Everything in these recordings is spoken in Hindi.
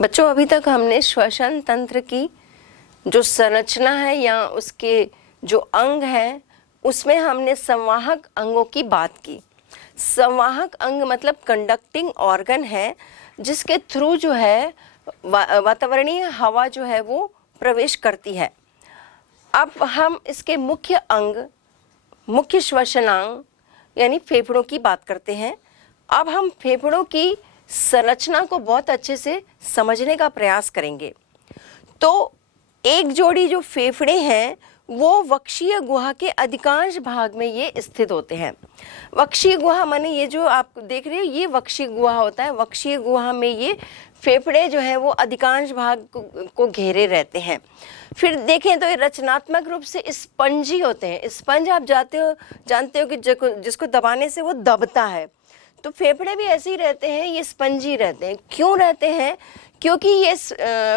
बच्चों, अभी तक हमने श्वसन तंत्र की जो संरचना है या उसके जो अंग हैं उसमें हमने संवाहक अंगों की बात की। संवाहक अंग मतलब कंडक्टिंग ऑर्गन है जिसके थ्रू जो है वातावरणीय हवा जो है वो प्रवेश करती है। अब हम इसके मुख्य अंग, मुख्य श्वसनांग यानी फेफड़ों की बात करते हैं। अब हम फेफड़ों की संरचना को बहुत अच्छे से समझने का प्रयास करेंगे। तो एक जोड़ी जो फेफड़े हैं वो वक्षीय गुहा के अधिकांश भाग में ये स्थित होते हैं। वक्षीय गुहा माने ये जो आप देख रहे हो ये वक्षीय गुहा होता है। वक्षीय गुहा में ये फेफड़े जो है वो अधिकांश भाग को घेरे रहते हैं। फिर देखें तो ये रचनात्मक रूप से स्पंजी होते हैं। स्पंज आप जानते हो कि जिसको दबाने से वो दबता है, तो फेफड़े भी ऐसे ही रहते हैं, ये स्पंजी रहते हैं। क्यों रहते हैं? क्योंकि ये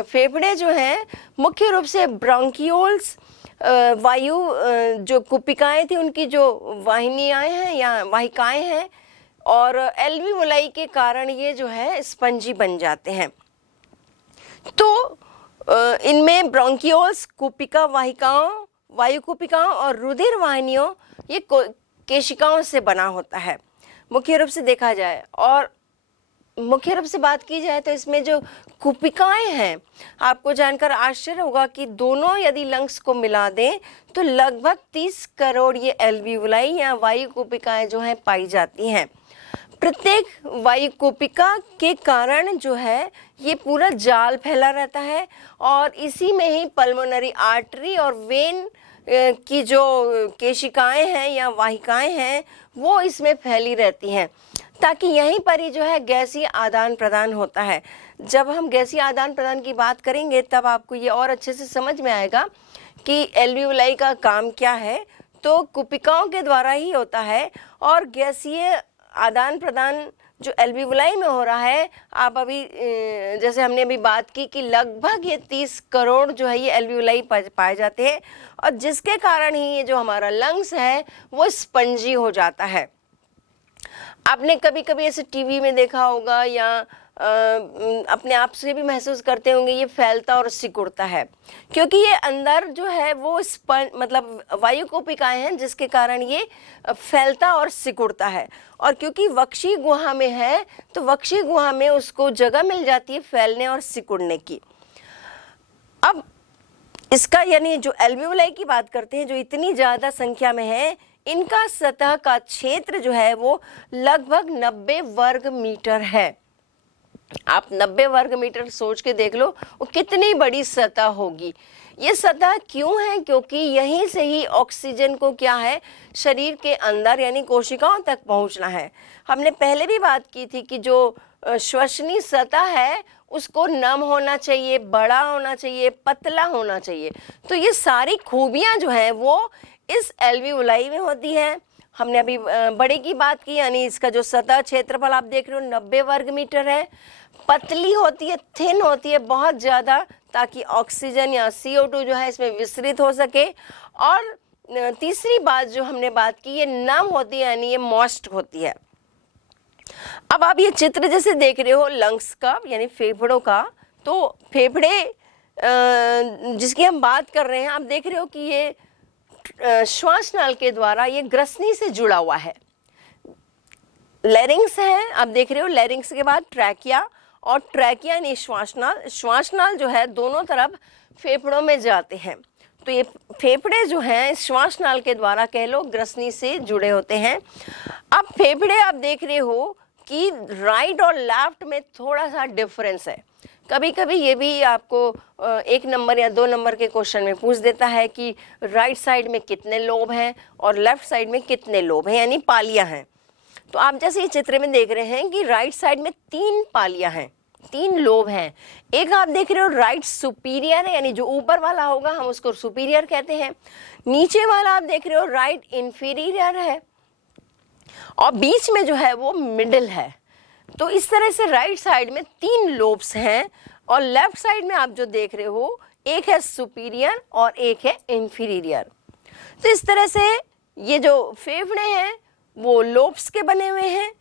फेफड़े जो हैं मुख्य रूप से ब्रोंकियोल्स वायु जो कुपिकाएं थी उनकी जो वाहिनियाँ हैं या वाहिकाएं हैं और एल्वियोलाई के कारण ये जो है स्पंजी बन जाते हैं। तो इनमें ब्रोंकियोल्स, कुपिका वाहिकाओं, वायु कुपिकाओं और रुधिर वाहिनियों ये केशिकाओं से बना होता है मुख्य रूप से देखा जाए। और मुख्य रूप से बात की जाए तो इसमें जो कुपिकाएं हैं, आपको जानकर आश्चर्य होगा कि दोनों यदि लंग्स को मिला दें तो लगभग 30 करोड़ ये एल्वियोलाई या वायु कुपिकाएं जो हैं पाई जाती हैं। प्रत्येक वायु कुपिका के कारण जो है ये पूरा जाल फैला रहता है और इसी में ही पल्मोनरी आर्टरी और वेन की जो केशिकाएं हैं या वाहिकाएं हैं वो इसमें फैली रहती हैं, ताकि यहीं पर ही जो है गैसीय आदान प्रदान होता है। जब हम गैसीय आदान प्रदान की बात करेंगे तब आपको ये और अच्छे से समझ में आएगा कि एल्वियोलाई का काम क्या है। तो कुपिकाओं के द्वारा ही होता है और गैसीय आदान प्रदान जो एल्वियोलाई में हो रहा है, आप अभी जैसे हमने अभी बात की कि लगभग ये 30 करोड़ जो है ये एल्वियोलाई पाए जाते हैं और जिसके कारण ही ये जो हमारा लंग्स है वो स्पंजी हो जाता है। आपने कभी कभी ऐसे टीवी में देखा होगा या अपने आप से भी महसूस करते होंगे, ये फैलता और सिकुड़ता है क्योंकि ये अंदर जो है वो मतलब वायु कुपिकाएं हैं जिसके कारण ये फैलता और सिकुड़ता है। और क्योंकि वक्षीय गुहा में है तो वक्षीय गुहा में उसको जगह मिल जाती है फैलने और सिकुड़ने की। अब इसका यानी जो एल्वियोलाई की बात करते हैं जो इतनी ज़्यादा संख्या में है, इनका सतह का क्षेत्र जो है वो लगभग 90 वर्ग मीटर है। आप 90 वर्ग मीटर सोच के देख लो वो कितनी बड़ी सतह होगी। ये सतह क्यों है? क्योंकि यहीं से ही ऑक्सीजन को क्या है शरीर के अंदर यानी कोशिकाओं तक पहुंचना है। हमने पहले भी बात की थी कि जो श्वसनीय सतह है उसको नम होना चाहिए, बड़ा होना चाहिए, पतला होना चाहिए। तो ये सारी खूबियां जो हैं वो इस एल्वियोलाई में होती है। हमने अभी बड़े की बात की यानी इसका जो सतह क्षेत्रफल आप देख रहे हो 90 वर्ग मीटर है। पतली होती है, थिन होती है बहुत ज़्यादा, ताकि ऑक्सीजन या CO2 जो है इसमें विस्तृत हो सके। और तीसरी बात जो हमने बात की ये नम होती है यानी ये मॉइस्ट होती है। अब आप ये चित्र जैसे देख रहे हो लंग्स का यानी फेफड़ों का, तो फेफड़े जिसकी हम बात कर रहे हैं आप देख रहे हो कि ये श्वास नाल के द्वारा ये ग्रसनी से जुड़ा हुआ है। लैरिंग्स है, आप देख रहे हो, लैरिंग्स के बाद ट्रैकिया और ट्रैकिया यानी श्वासनाल जो है दोनों तरफ फेफड़ों में जाते हैं। तो ये फेफड़े जो हैं श्वासनाल के द्वारा कह लो ग्रसनी से जुड़े होते हैं। अब फेफड़े आप देख रहे हो कि राइट और लेफ्ट में थोड़ा सा डिफरेंस है। कभी कभी ये भी आपको 1 नंबर या 2 नंबर के क्वेश्चन में पूछ देता है कि राइट साइड में कितने लोब हैं और लेफ्ट साइड में कितने लोब हैं यानी पालियां हैं। तो आप जैसे ये चित्र में देख रहे हैं कि राइट साइड में 3 पालियां हैं, 3 लोब हैं। एक आप देख रहे हो राइट सुपीरियर है यानी जो ऊपर वाला होगा हम उसको सुपीरियर कहते हैं। नीचे वाला आप देख रहे हो राइट इंफीरियर है और बीच में जो है वो मिडिल है। तो इस तरह से राइट साइड में 3 लोब्स हैं और लेफ्ट साइड में आप जो देख रहे हो एक है सुपीरियर और एक है इंफीरियर। तो इस तरह से ये जो फेफड़े हैं वो लोब्स के बने हुए हैं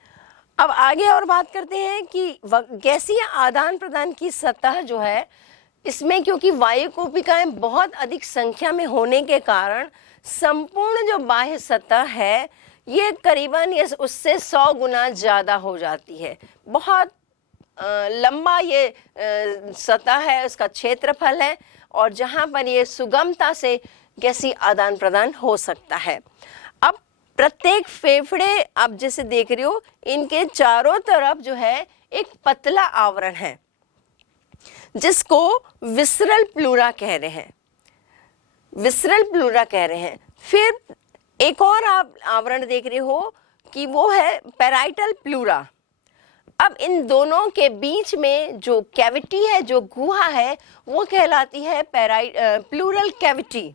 अब आगे और बात करते हैं कि गैसीय आदान प्रदान की सतह जो है, इसमें क्योंकि वायु कूपिकाएं बहुत अधिक संख्या में होने के कारण संपूर्ण जो बाह्य सतह है ये करीबन ये उससे 100 गुना ज़्यादा हो जाती है। बहुत लंबा ये सतह है, उसका क्षेत्रफल है, और जहाँ पर ये सुगमता से गैसीय आदान प्रदान हो सकता है। अब प्रत्येक फेफड़े आप जैसे देख रहे हो, इनके चारों तरफ जो है एक पतला आवरण है जिसको विसरल प्लूरा कह रहे हैं, विसरल प्लूरा कह रहे हैं। फिर एक और आप आवरण देख रहे हो कि वो है पैराइटल प्लूरा। अब इन दोनों के बीच में जो कैविटी है, जो गुहा है, वो कहलाती है प्लूरल कैविटी।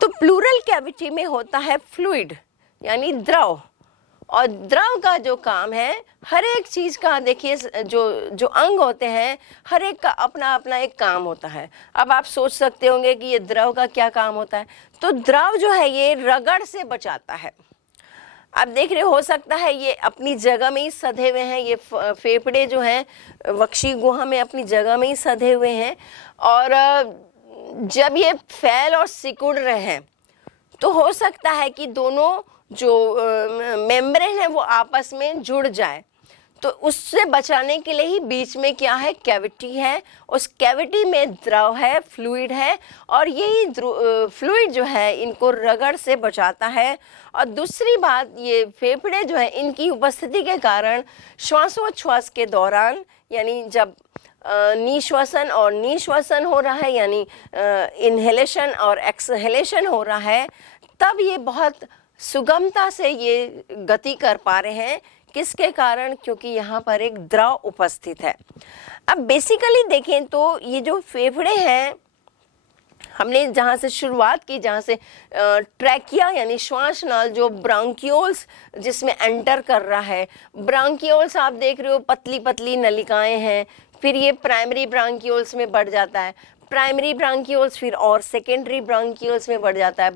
तो प्लूरल कैविटी में होता है फ्लूइड यानी द्रव, और द्रव का जो काम है, हर एक चीज़ का देखिए जो अंग होते हैं, हर एक का अपना अपना एक काम होता है। अब आप सोच सकते होंगे कि ये द्रव का क्या काम होता है। तो द्रव जो है ये रगड़ से बचाता है। आप देख रहे हो सकता है ये अपनी जगह में ही सधे हुए हैं, ये फेफड़े जो हैं वक्षी गुहा में अपनी जगह में ही सधे हुए हैं, और जब ये फैल और सिकुड़ रहे हैं तो हो सकता है कि दोनों जो मेम्ब्रेन है वो आपस में जुड़ जाए। तो उससे बचाने के लिए ही बीच में क्या है, कैविटी है। उस कैविटी में द्रव है, फ्लूइड है, और यही फ्लूइड जो है इनको रगड़ से बचाता है। और दूसरी बात, ये फेफड़े जो है इनकी उपस्थिति के कारण श्वासोच्छ्वास के दौरान, यानी जब निश्वासन और निश्वासन हो रहा है, यानी इनहेलेशन और एक्सहेलेशन हो रहा है, तब ये बहुत सुगमता से ये गति कर पा रहे हैं। किसके कारण? क्योंकि यहाँ पर एक द्रव उपस्थित है। अब बेसिकली देखें तो ये जो फेफड़े हैं, हमने जहाँ से शुरुआत की, जहाँ से ट्रैकिया यानी श्वास नाल जो ब्रांकियोल्स जिसमें एंटर कर रहा है, ब्रांकियोल्स आप देख रहे हो पतली पतली नलिकाएं हैं, फिर ये प्राइमरी ब्रांकियोल्स में बढ़ जाता है, प्राइमरी ब्रांकियोल्स फिर और सेकेंडरी ब्रांकियोल्स में बढ़ जाता है,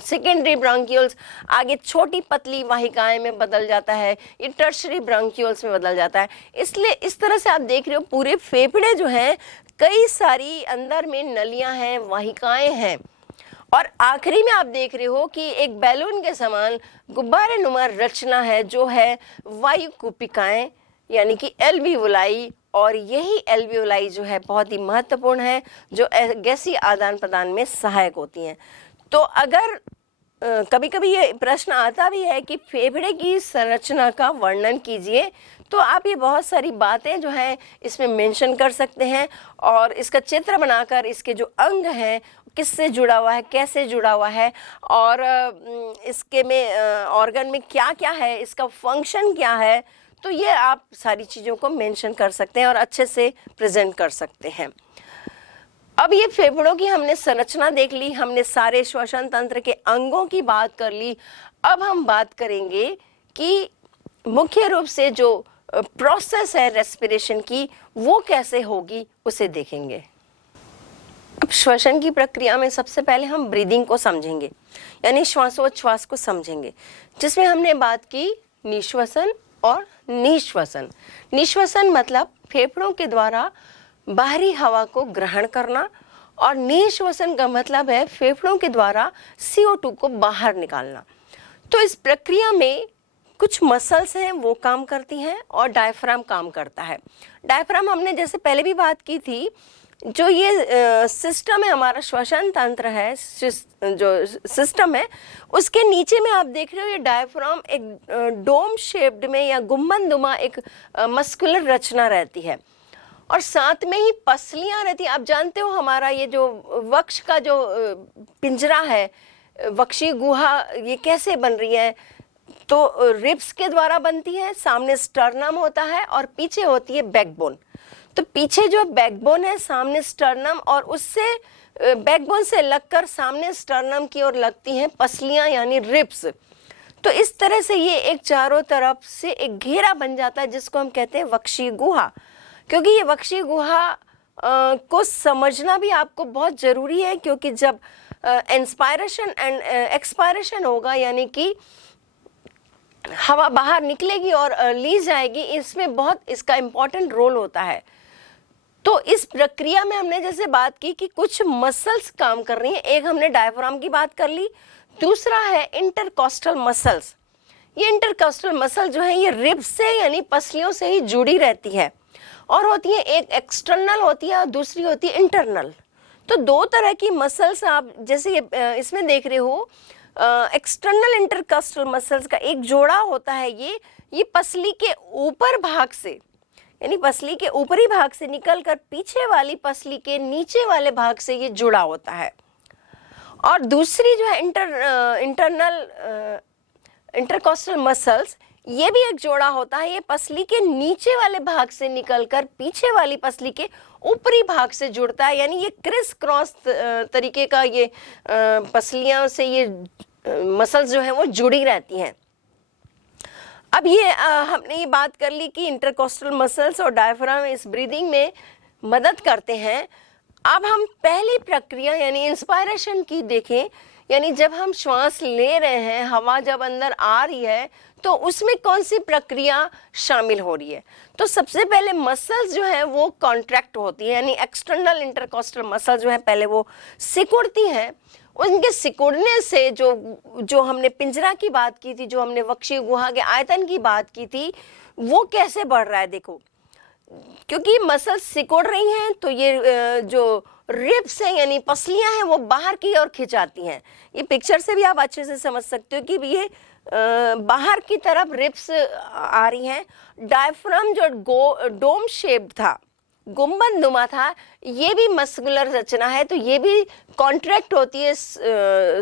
सेकेंडरी ब्रांकियोल्स आगे छोटी पतली वाहिकाएं में बदल जाता है, ये टर्शरी ब्रांकियोल्स में बदल जाता है। इसलिए इस तरह से आप देख रहे हो पूरे फेफड़े जो हैं कई सारी अंदर में नलियां हैं, वाहिकाएं हैं, और आखिरी में आप देख रहे हो कि एक बैलून के समान गुब्बारे नुमा रचना है जो है वायु कूपिकाएं यानी कि एल्वियोलाई, और यही एल्वियोलाई जो है बहुत ही महत्वपूर्ण है, जो गैसीय आदान प्रदान में सहायक होती हैं। तो अगर कभी कभी ये प्रश्न आता भी है कि फेफड़े की संरचना का वर्णन कीजिए, तो आप ये बहुत सारी बातें जो हैं इसमें मेंशन कर सकते हैं, और इसका चित्र बनाकर इसके जो अंग हैं किससे जुड़ा हुआ है, कैसे जुड़ा हुआ है, और इसके में ऑर्गन में क्या क्या है, इसका फंक्शन क्या है, तो ये आप सारी चीज़ों को मेंशन कर सकते हैं और अच्छे से प्रेजेंट कर सकते हैं। अब ये फेफड़ों की हमने संरचना देख ली, हमने सारे श्वसन तंत्र के अंगों की बात कर ली। अब हम बात करेंगे कि मुख्य रूप से जो प्रोसेस है रेस्पिरेशन की वो कैसे होगी, उसे देखेंगे। अब श्वसन की प्रक्रिया में सबसे पहले हम ब्रीदिंग को समझेंगे, यानी श्वासोच्छ्वास को समझेंगे, जिसमें हमने बात की निश्वसन और निश्वसन। निश्वसन मतलब फेफड़ों के द्वारा बाहरी हवा को ग्रहण करना, और निश्वसन का मतलब है फेफड़ों के द्वारा CO2 को बाहर निकालना। तो इस प्रक्रिया में कुछ मसल्स हैं वो काम करती हैं और डायफ्राम काम करता है। डायफ्राम हमने जैसे पहले भी बात की थी, जो ये सिस्टम है हमारा श्वसन तंत्र है, जो सिस्टम है उसके नीचे में आप देख रहे हो ये डायफ्राम एक डोम शेप्ड में या गुम्बदनुमा एक मस्कुलर रचना रहती है, और साथ में ही पसलियां रहती हैं। आप जानते हो हमारा ये जो वक्ष का जो पिंजरा है, वक्षी गुहा, ये कैसे बन रही है, तो रिब्स के द्वारा बनती है, सामने स्टर्नम होता है और पीछे होती है बैकबोन। तो पीछे जो बैकबोन है, सामने स्टर्नम, और उससे बैकबोन से लगकर सामने स्टर्नम की ओर लगती हैं पसलियां यानी रिब्स। तो इस तरह से ये एक चारों तरफ से एक घेरा बन जाता है जिसको हम कहते हैं वक्षी गुहा। क्योंकि ये वक्षी गुहा को समझना भी आपको बहुत ज़रूरी है, क्योंकि जब इंस्पायरेशन एंड एक्सपायरेशन होगा, यानी कि हवा बाहर निकलेगी और ली जाएगी, इसमें बहुत इसका इम्पोर्टेंट रोल होता है। तो इस प्रक्रिया में हमने जैसे बात की कि कुछ मसल्स काम कर रही हैं। एक हमने डायफ्राम की बात कर ली, दूसरा है इंटरकॉस्टल मसल्स। ये इंटरकॉस्टल मसल जो है ये रिब्स से यानी पसलियों से ही जुड़ी रहती है और होती है, एक एक्सटर्नल होती है और दूसरी होती है इंटरनल। तो दो तरह की मसल्स आप जैसे इसमें देख रहे हो, एक्सटर्नल इंटरकॉस्टल मसल्स का एक जोड़ा होता है, ये पसली के ऊपर भाग से यानी पसली के ऊपरी भाग से निकलकर पीछे वाली पसली के नीचे वाले भाग से ये जुड़ा होता है। और दूसरी जो है इंटरनल इंटरकॉस्टल मसल्स, ये भी एक जोड़ा होता है, ये पसली के नीचे वाले भाग से निकलकर पीछे वाली पसली के ऊपरी भाग से जुड़ता है। यानी ये क्रिस क्रॉस तरीके का ये पसलियां से ये मसल्स जो है वो जुड़ी रहती हैं। अब ये हमने ये बात कर ली कि इंटरकॉस्टल मसल्स और डायफ्राम इस ब्रीदिंग में मदद करते हैं। अब हम पहली प्रक्रिया यानी इंस्पायरेशन की देखें, यानी जब हम श्वास ले रहे हैं, हवा जब अंदर आ रही है, तो उसमें कौन सी प्रक्रिया शामिल हो रही है। तो सबसे पहले मसल्स जो है वो कॉन्ट्रैक्ट होती है, यानी एक्सटर्नल इंटरकॉस्टल मसल जो है पहले वो सिकुड़ती हैं। उनके सिकुड़ने से जो हमने पिंजरा की बात की थी, जो हमने वक्षीय गुहा के आयतन की बात की थी, वो कैसे बढ़ रहा है देखो। क्योंकि मसल्स सिकुड़ रही हैं तो ये जो रिब्स हैं यानी पसलियां हैं वो बाहर की ओर खिंचाती हैं। ये पिक्चर से भी आप अच्छे से समझ सकते हो कि ये बाहर की तरफ रिब्स आ रही हैं। डायफ्राम जो डोम शेप्ड था, गुंबद नुमा था, ये भी मस्कुलर रचना है, तो ये भी कॉन्ट्रैक्ट होती है,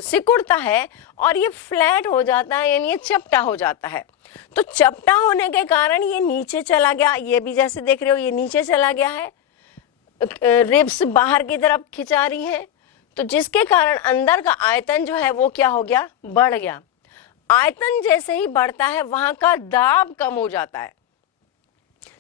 सिकुड़ता है और ये फ्लैट हो जाता है, यानी ये चपटा हो जाता है। तो चपटा होने के कारण ये नीचे चला गया, ये भी जैसे देख रहे हो ये नीचे चला गया है, रिब्स बाहर की तरफ खिंचा रही है, तो जिसके कारण अंदर का आयतन जो है वो क्या हो गया, बढ़ गया। आयतन जैसे ही बढ़ता है वहां का दाब कम हो जाता है।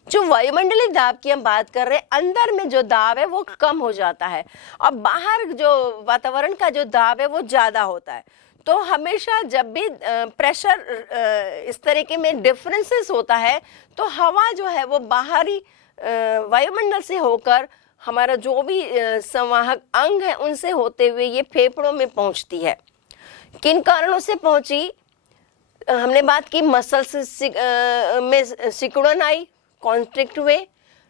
जो वायुमंडलीय दाब की हम बात कर रहे हैं, अंदर में जो दाब है वो कम हो जाता है और बाहर जो वातावरण का जो दाब है वो ज्यादा होता है। तो हमेशा जब भी प्रेशर इस तरीके में डिफरेंसेस होता है तो हवा जो है वो बाहरी वायुमंडल से होकर हमारा जो भी संवाहक अंग है उनसे होते हुए ये फेफड़ों में पहुंचती है। किन कारणों से पहुंची, हमने बात की मसल्स में सिकुड़न आई, कॉन्स्ट्रिक्ट हुए,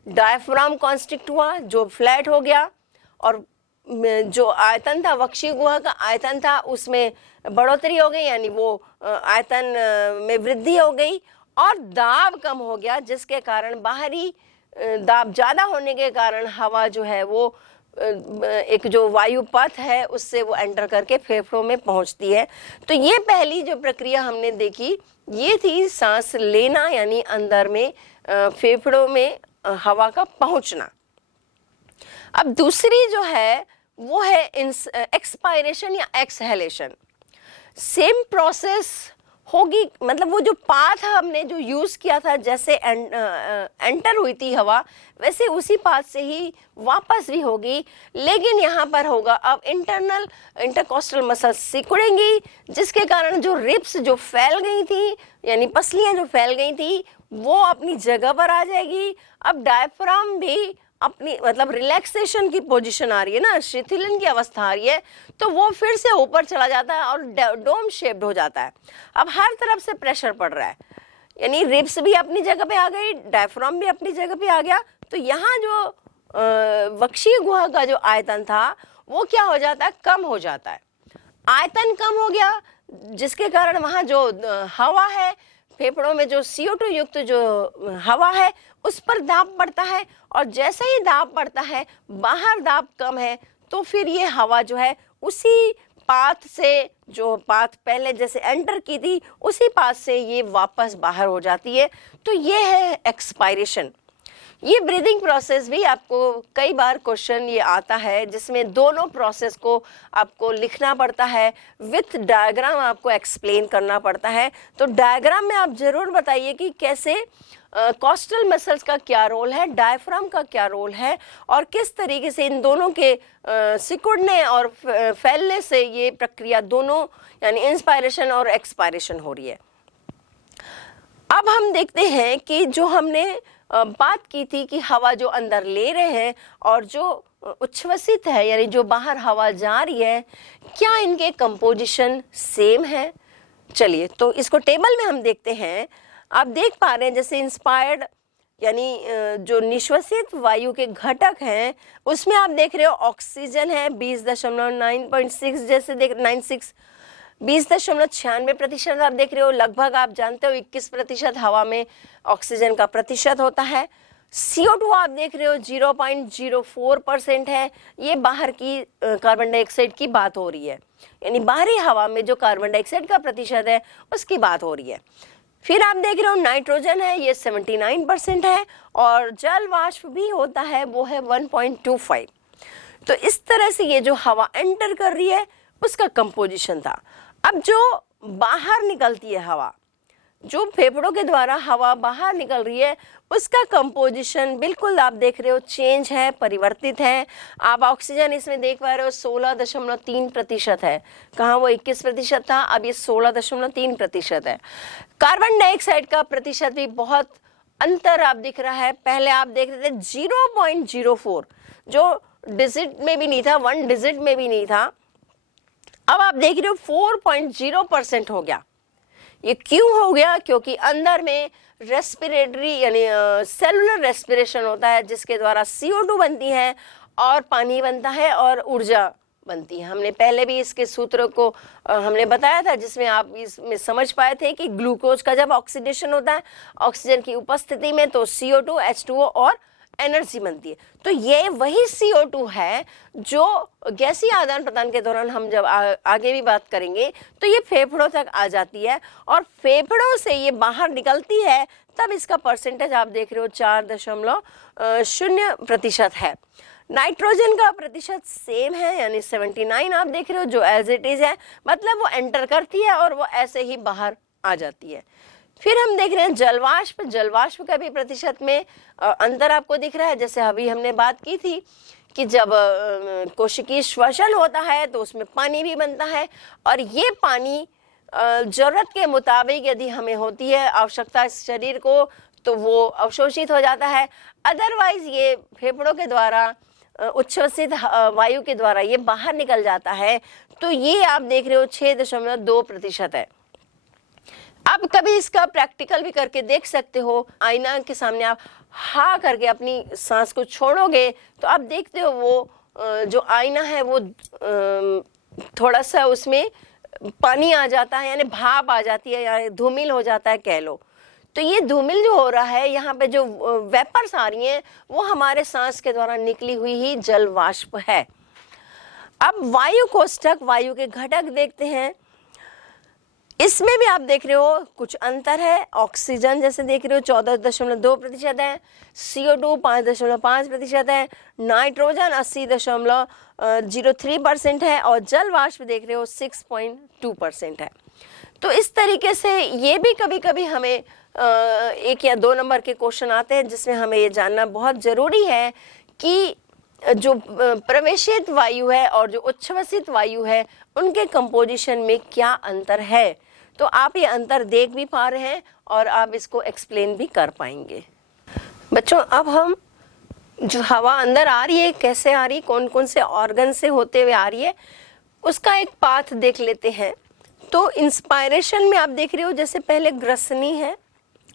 डायफ्राम कॉन्स्ट्रिक्ट हुआ जो फ्लैट हो गया, और जो आयतन था, वक्षीय गुहा का आयतन था, उसमें बढ़ोतरी हो गई, यानी वो आयतन में वृद्धि हो गई और दाब कम हो गया, जिसके कारण बाहरी दाब ज़्यादा होने के कारण हवा जो है वो एक जो वायु पथ है उससे वो एंटर करके फेफड़ों में पहुंचती है। तो ये पहली जो प्रक्रिया हमने देखी ये थी सांस लेना, यानी अंदर में फेफड़ों में हवा का पहुंचना। अब दूसरी जो है वो है एक्सपायरेशन या एक्सहेलेशन। सेम प्रोसेस होगी, मतलब वो जो पाथ हमने जो यूज किया था, जैसे एंटर हुई थी हवा, वैसे उसी पाथ से ही वापस भी होगी, लेकिन यहाँ पर होगा अब इंटरनल इंटरकॉस्टल मसल्स सिकुड़ेंगी, जिसके कारण जो रिब्स जो फैल गई थी यानी पसलियां जो फैल गई थी वो अपनी जगह पर आ जाएगी। अब डायफ्राम भी अपनी मतलब रिलैक्सेशन की पोजीशन आ रही है ना, शिथिलन की अवस्था आ रही है, तो वो फिर से ऊपर चला जाता है और डोम शेप्ड हो जाता है। अब हर तरफ से प्रेशर पड़ रहा है, यानी रिब्स भी अपनी जगह पे आ गई, डायफ्राम भी अपनी जगह पे आ गया। तो यहाँ जो वक्षीय गुहा का जो आयतन था वो क्या हो जाता है, कम हो जाता है। आयतन कम हो गया जिसके कारण वहाँ जो हवा है, फेफड़ों में जो CO2 युक्त जो हवा है उस पर दाब बढ़ता है, और जैसे ही दाब बढ़ता है बाहर दाब कम है, तो फिर ये हवा जो है उसी पाथ से, जो पाथ पहले जैसे एंटर की थी उसी पाथ से ये वापस बाहर हो जाती है। तो ये है एक्सपायरेशन। ये ब्रीदिंग प्रोसेस भी आपको कई बार क्वेश्चन ये आता है जिसमें दोनों प्रोसेस को आपको लिखना पड़ता है, विथ डायग्राम आपको एक्सप्लेन करना पड़ता है। तो डायग्राम में आप जरूर बताइए कि कैसे कॉस्टल मसल्स का क्या रोल है, डायफ्राम का क्या रोल है, और किस तरीके से इन दोनों के सिकुड़ने और फैलने से ये प्रक्रिया दोनों यानी इंस्पायरेशन और एक्सपायरेशन हो रही है। अब हम देखते हैं कि जो हमने बात की थी कि हवा जो अंदर ले रहे हैं और जो उच्छ्वसित है यानी जो बाहर हवा जा रही है, क्या इनके कंपोजिशन सेम है? चलिए तो इसको टेबल में हम देखते हैं। आप देख पा रहे हैं जैसे इंस्पायर्ड यानी जो निश्वसित वायु के घटक हैं उसमें आप देख रहे हो ऑक्सीजन है 20.9.6 जैसे देख 96, 20.96% आप देख रहे हो। लगभग आप जानते हो 21% हवा में ऑक्सीजन का प्रतिशत होता है। CO2 आप देख रहे हो 0.04% है। ये बाहर की कार्बन डाइऑक्साइड की बात हो रही है, यानी बाहरी हवा में जो कार्बन डाइऑक्साइड का प्रतिशत है उसकी बात हो रही है। फिर आप देख रहे हो नाइट्रोजन है, ये 79% है और जल वाष्प भी होता है, वो है 1.25। तो इस तरह से ये जो हवा एंटर कर रही है उसका कंपोजिशन था। अब जो बाहर निकलती है हवा, जो फेफड़ों के द्वारा हवा बाहर निकल रही है उसका कंपोजिशन बिल्कुल आप देख रहे हो चेंज है, परिवर्तित है। आप ऑक्सीजन इसमें देख पा रहे हो 16.3% है। कहाँ वो 21% था, अब ये 16.3% है। कार्बन डाइऑक्साइड का प्रतिशत भी बहुत अंतर आप दिख रहा है। पहले आप देख रहे थे 0.04, जो डिजिट में भी नहीं था, 1 डिजिट में भी नहीं था। अब आप देख रहे हो 4.0% हो गया। ये क्यों हो गया? क्योंकि अंदर में रेस्पिरेटरी यानी सेलुलर रेस्पिरेशन होता है जिसके द्वारा CO2 बनती है और पानी बनता है और ऊर्जा बनती है। हमने पहले भी इसके सूत्रों को हमने बताया था जिसमें आप इसमें समझ पाए थे कि ग्लूकोज का जब ऑक्सीडेशन होता है ऑक्सीजन की उपस्थिति में तो CO2, H2O और एनर्जी बनती है। तो ये वही CO2 है जो गैसीय आदान प्रदान के दौरान हम जब आगे भी बात करेंगे तो ये फेफड़ों तक आ जाती है और फेफड़ों से ये बाहर निकलती है, तब इसका परसेंटेज आप देख रहे हो 4.0% है। नाइट्रोजन का प्रतिशत सेम है यानी 79 आप देख रहे हो, जो एज इट इज है, मतलब वो एंटर करती है और वो ऐसे ही बाहर आ जाती है। फिर हम देख रहे हैं जलवाष्प, जलवाष्प का भी प्रतिशत में अंतर आपको दिख रहा है। जैसे अभी हमने बात की थी कि जब कोशिकीय श्वसन होता है तो उसमें पानी भी बनता है और ये पानी जरूरत के मुताबिक यदि हमें होती है आवश्यकता शरीर को तो वो अवशोषित हो जाता है, अदरवाइज ये फेफड़ों के द्वारा उच्छ्वसित वायु के द्वारा ये बाहर निकल जाता है। तो ये आप देख रहे हो 6.2% है। अब कभी इसका प्रैक्टिकल भी करके देख सकते हो। आईना के सामने आप हा करके अपनी सांस को छोड़ोगे तो आप देखते हो वो जो आईना है वो थोड़ा सा उसमें पानी आ जाता है, यानी भाप आ जाती है या धूमिल हो जाता है कह लो। तो ये धूमिल जो हो रहा है, यहाँ पे जो वेपर्स आ रही हैं वो हमारे सांस के द्वारा निकली हुई ही जल वाष्प है। अब वायु कोष्ठक, वायु के घटक देखते हैं। इसमें भी आप देख रहे हो कुछ अंतर है। ऑक्सीजन जैसे देख रहे हो 14.2% है, CO2 5.5% है, नाइट्रोजन 80.03% है और जल वाष्प देख रहे हो 6.2% है। तो इस तरीके से ये भी कभी कभी हमें 1 या 2 नंबर के क्वेश्चन आते हैं जिसमें हमें ये जानना बहुत ज़रूरी है कि जो प्रवेशित वायु है और जो उच्छ्वसित वायु है उनके कंपोजिशन में क्या अंतर है। तो आप ये अंतर देख भी पा रहे हैं और आप इसको एक्सप्लेन भी कर पाएंगे। बच्चों, अब हम जो हवा अंदर आ रही है कैसे आ रही, कौन कौन से ऑर्गन से होते हुए आ रही है, उसका एक पाथ देख लेते हैं। तो इंस्पायरेशन में आप देख रहे हो जैसे पहले ग्रसनी है,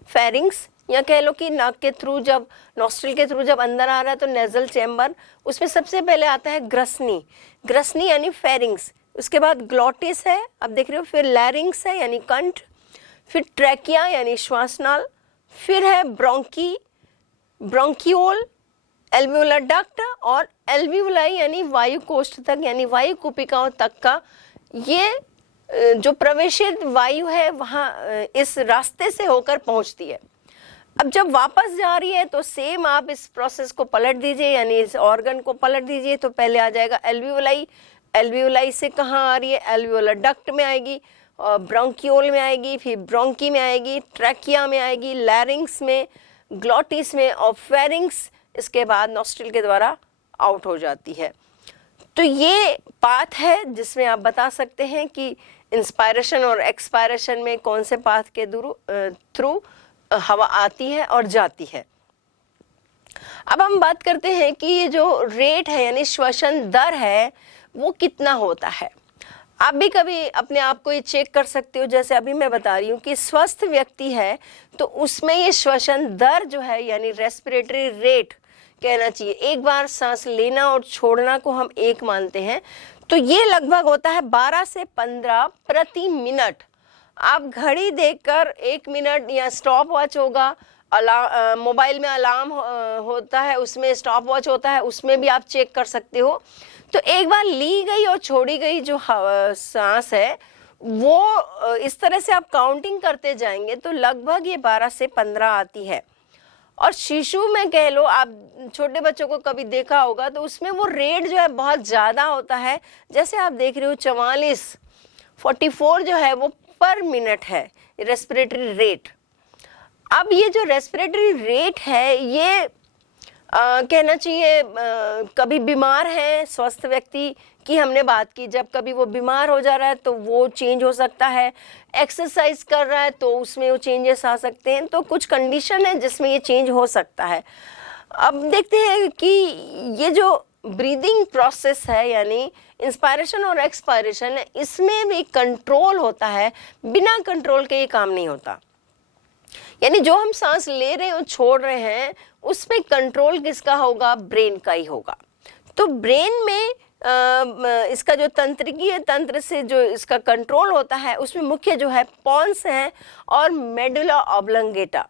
फेरिंग्स, या कह लो कि नाक के थ्रू जब नॉस्ट्रिल के थ्रू जब अंदर आ रहा है तो नेजल चैम्बर, उसमें सबसे पहले आता है ग्रसनी, ग्रसनी यानी फेरिंग्स। उसके बाद ग्लॉटिस है, अब देख रहे हो, फिर लैरिंग्स है यानी कंठ, फिर ट्रैकिया यानी श्वासनाल, फिर है ब्रोंकी, ब्रोंकियोल, एल्वियोलर डक्ट और एल्वियोलाई यानी वायु कोष्ठ तक यानी वायु कुपिकाओं तक का ये जो प्रवेशित वायु है वहाँ इस रास्ते से होकर पहुँचती है। अब जब वापस जा रही है तो सेम आप इस प्रोसेस को पलट दीजिए यानी इस ऑर्गन को पलट दीजिए। तो पहले आ जाएगा एल्वियोलाई, एल्वियोलाई से कहाँ आ रही है, एल्वियोलर डक्ट में आएगी, और ब्रोंकियोल में आएगी, फिर ब्रोंकी में आएगी, ट्रैकिया में आएगी, लैरिंग्स में, ग्लॉटिस में और फेरिंग्स इसके बाद नॉस्ट्रिल के द्वारा आउट हो जाती है। तो ये पाथ है जिसमें आप बता सकते हैं कि इंस्पायरेशन और एक्सपायरेशन में कौन से पाथ के थ्रू हवा आती है और जाती है। अब हम बात करते हैं कि ये जो रेट है यानी श्वसन दर है वो कितना होता है। आप भी कभी अपने आप को ये चेक कर सकते हो, जैसे अभी मैं बता रही हूँ कि स्वस्थ व्यक्ति है तो उसमें ये श्वसन दर जो है यानी रेस्पिरेटरी रेट कहना चाहिए, एक बार सांस लेना और छोड़ना को हम एक मानते हैं, तो ये लगभग होता है 12 से 15 प्रति मिनट। आप घड़ी देखकर 1 मिनट या स्टॉप वॉच होगा, मोबाइल में अलार्म होता है, उसमें स्टॉप वॉच होता है, उसमें भी आप चेक कर सकते हो। तो एक बार ली गई और छोड़ी गई जो सांस है वो इस तरह से आप काउंटिंग करते जाएंगे तो लगभग ये 12 से 15 आती है। और शिशु में कह लो, आप छोटे बच्चों को कभी देखा होगा तो उसमें वो रेट जो है बहुत ज़्यादा होता है, जैसे आप देख रहे हो 44 जो है वो पर मिनट है रेस्पिरेटरी रेट। अब ये जो रेस्पिरेटरी रेट है ये कहना चाहिए कभी बीमार है स्वस्थ व्यक्ति की हमने बात की, जब कभी वो बीमार हो जा रहा है तो वो चेंज हो सकता है, एक्सरसाइज कर रहा है तो उसमें वो चेंजेस आ सकते हैं, तो कुछ कंडीशन है जिसमें ये चेंज हो सकता है। अब देखते हैं कि ये जो ब्रीदिंग प्रोसेस है यानी इंस्पायरेशन और एक्सपायरेशन है, इसमें भी कंट्रोल होता है, बिना कंट्रोल के ये काम नहीं होता। यानी जो हम सांस ले रहे हैं और छोड़ रहे हैं उसमें कंट्रोल किसका होगा, ब्रेन का ही होगा। तो ब्रेन में इसका जो तंत्रिकीय तंत्र से जो इसका कंट्रोल होता है उसमें मुख्य जो है पॉन्स है और मेडुला ऑब्लंगेटा।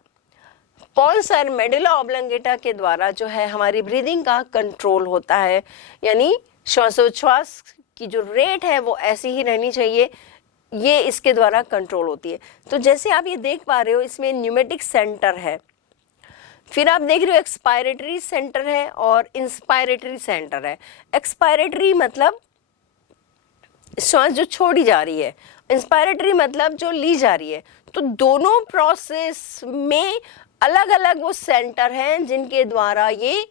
पॉन्स और मेडुला ऑब्लंगेटा के द्वारा जो है हमारी ब्रीदिंग का कंट्रोल होता है, यानी श्वासोच्छ्वास की जो रेट है वो ऐसी ही रहनी चाहिए, ये इसके द्वारा कंट्रोल होती है। तो जैसे आप ये देख पा रहे हो इसमें न्यूमेटिक सेंटर है, फिर आप देख रहे हो एक्सपायरेटरी सेंटर है और इंस्पायरेटरी सेंटर है। एक्सपायरेटरी मतलब श्वास जो छोड़ी जा रही है, इंस्पायरेटरी मतलब जो ली जा रही है। तो दोनों प्रोसेस में अलग अलग वो सेंटर हैं जिनके द्वारा ये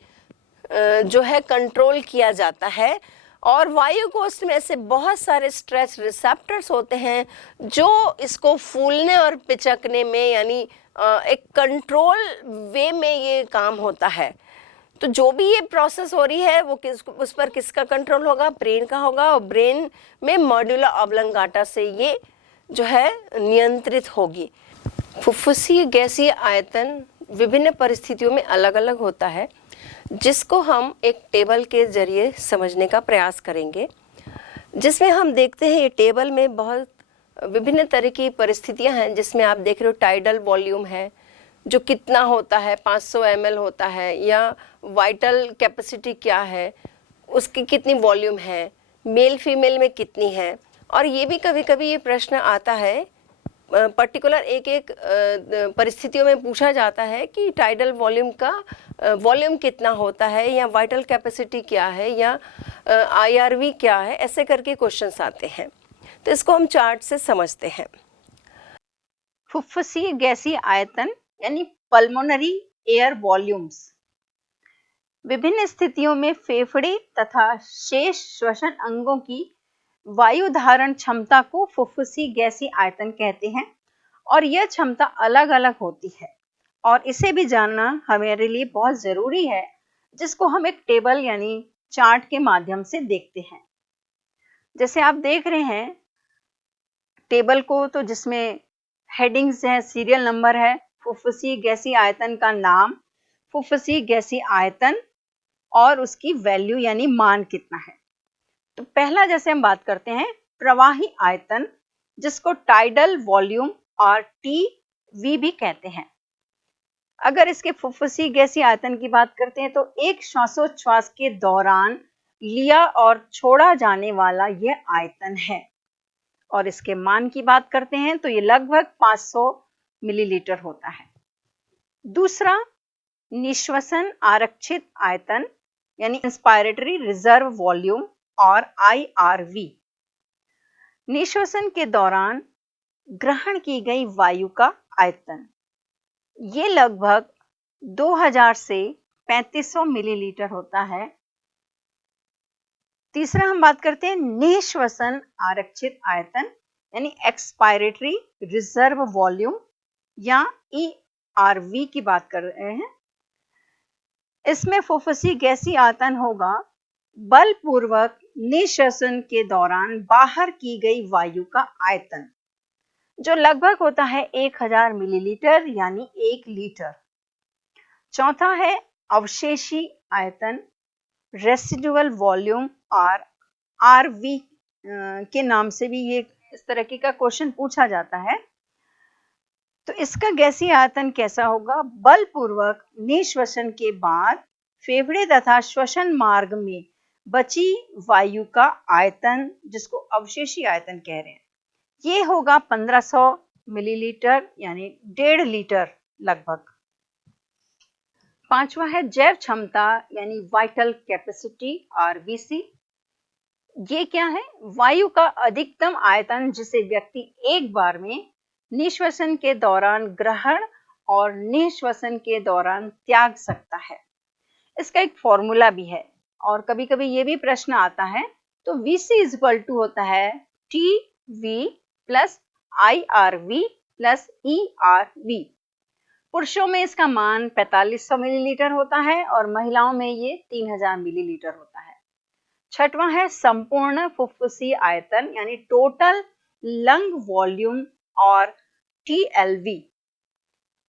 जो है कंट्रोल किया जाता है। और वायु कोष में ऐसे बहुत सारे स्ट्रेच रिसेप्टर्स होते हैं जो इसको फूलने और पिचकने में यानी एक कंट्रोल वे में ये काम होता है। तो जो भी ये प्रोसेस हो रही है वो उस पर किसका कंट्रोल होगा, ब्रेन का होगा, और ब्रेन में मेडुला ऑब्लंगाटा से ये जो है नियंत्रित होगी। फुफ्फुसीय गैसीय आयतन विभिन्न परिस्थितियों में अलग अलग होता है, जिसको हम एक टेबल के जरिए समझने का प्रयास करेंगे, जिसमें हम देखते हैं ये टेबल में बहुत विभिन्न तरह की परिस्थितियां हैं, जिसमें आप देख रहे हो टाइडल वॉल्यूम है जो कितना होता है, 500 ml होता है, या वाइटल कैपेसिटी क्या है, उसकी कितनी वॉल्यूम है, मेल फीमेल में कितनी है। और ये भी कभी कभी ये प्रश्न आता है पर्टिकुलर एक एक परिस्थितियों में पूछा जाता है कि टाइडल वॉल्यूम का वॉल्यूम कितना होता है, या वाइटल कैपेसिटी क्या है, या IRV क्या है, ऐसे करके क्वेश्चंस आते हैं। तो इसको हम चार्ट से समझते हैं। फुफ्फुसीय गैसीय आयतन यानी पल्मोनरी एयर वॉल्यूम्स विभिन्न स्थितियों में फेफड़े तथा शेष श्वसन अंगों की वायु धारण क्षमता को फुफ्फुसीय गैसीय आयतन कहते हैं, और यह क्षमता अलग अलग होती है, और इसे भी जानना हमारे लिए बहुत जरूरी है, जिसको हम एक टेबल यानी चार्ट के माध्यम से देखते हैं। जैसे आप देख रहे हैं टेबल को, तो जिसमें हेडिंग्स हैं, सीरियल नंबर है, फुफ्फुसीय गैसीय आयतन का नाम, फुफ्फुसीय गैसीय आयतन और उसकी वैल्यू यानी मान कितना है। तो पहला जैसे हम बात करते हैं प्रवाही आयतन, जिसको टाइडल वॉल्यूम और TV भी कहते हैं। अगर इसके फुफ्फुसीय गैसीय आयतन की बात करते हैं तो एक श्वासोच्छ्वास के दौरान लिया और छोड़ा जाने वाला यह आयतन है। और इसके मान की बात करते हैं तो ये लगभग 500 मिलीलीटर होता है। दूसरा निश्वसन आरक्षित आयतन यानी इंस्पायरेटरी रिजर्व वॉल्यूम और IRV, निश्वसन के दौरान ग्रहण की गई वायु का आयतन, ये लगभग 2000 से 3500 मिलीलीटर होता है। तीसरा हम बात करते हैं निश्वसन आरक्षित आयतन यानी एक्सपायरेटरी रिजर्व वॉल्यूम या RV की बात कर रहे हैं। इसमें फुफ्फुसी गैसीय आयतन होगा बलपूर्वक निःश्वसन के दौरान बाहर की गई वायु का आयतन, जो लगभग होता है 1000 मिलीलीटर यानी 1 लीटर। चौथा है अवशेषी आयतन, रेसिडुअल वॉल्यूम, और RV के नाम से भी ये इस तरह का क्वेश्चन पूछा जाता है। तो इसका गैसीय आयतन कैसा होगा? बलपूर्वक निःश्वसन के बाद फेफड़े तथा श्वसन मार्ग में बची वायु का आयतन, जिसको अवशेषी आयतन कह रहे हैं, ये होगा 1500 मिलीलीटर यानी 1.5 लीटर लगभग। पांचवा है जैव क्षमता यानी वाइटल कैपेसिटी, RVC। ये क्या है? वायु का अधिकतम आयतन जिसे व्यक्ति एक बार में निःश्वसन के दौरान ग्रहण और निःश्वसन के दौरान त्याग सकता है। इसका एक फॉर्मूला भी है और कभी कभी ये भी प्रश्न आता है। तो VC इज इक्वल टू होता है TV plus IRV plus ERV। पुरुषों में इसका मान 4500 मिलीलीटर होता है और महिलाओं में ये 3000 मिलीलीटर होता है। छठवां है संपूर्ण फुफ्फुसी आयतन यानी टोटल लंग वॉल्यूम और TLV।